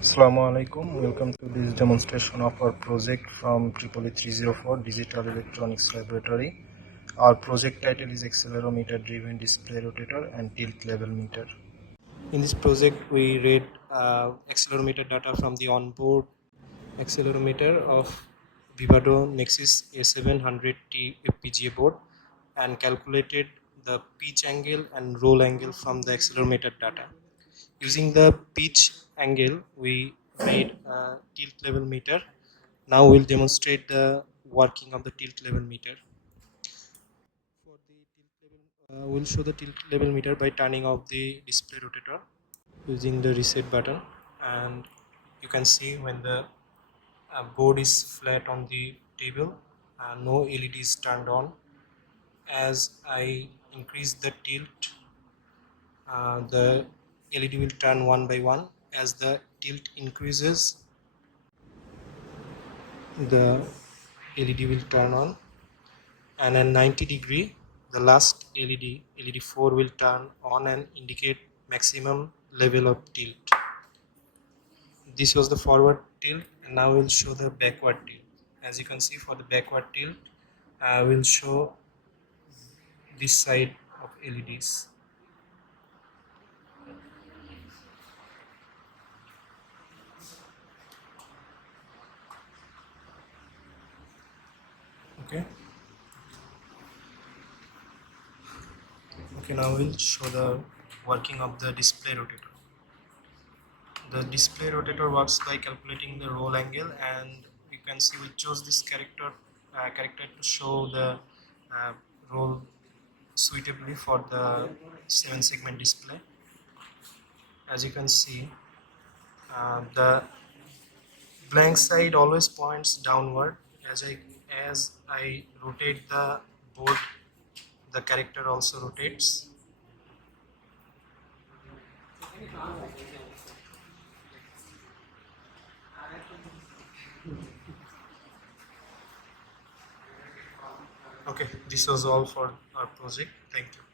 Assalamu alaikum. Welcome to this demonstration of our project from EEE 304 Digital Electronics Laboratory. Our project title is Accelerometer-Driven Display Rotator and Tilt Level Meter. In this project, we read accelerometer data from the onboard accelerometer of VIVADO NEXYS A7 100T FPGA board and calculated the pitch angle and roll angle from the accelerometer data. Using the pitch angle, we made a tilt level meter. Now we'll demonstrate the working of the tilt level meter. For the tilt level, we'll show the tilt level meter by turning off the display rotator using the reset button, and you can see when the board is flat on the table, no LED is turned on. As I increase the tilt, the LED will turn one by one. As the tilt increases, the LED will turn on, and at 90-degree the last LED 4 will turn on and indicate maximum level of tilt. This was the forward tilt, and now we'll show the backward tilt. As you can see, for the backward tilt, we'll show this side of LEDs. Okay. Now we'll show the working of the display rotator. The display rotator works by calculating the roll angle, and you can see we chose this character to show the roll suitably for the 7-segment display. As you can see, the blank side always points downward. As I rotate the board, the character also rotates. Okay, this was all for our project. Thank you.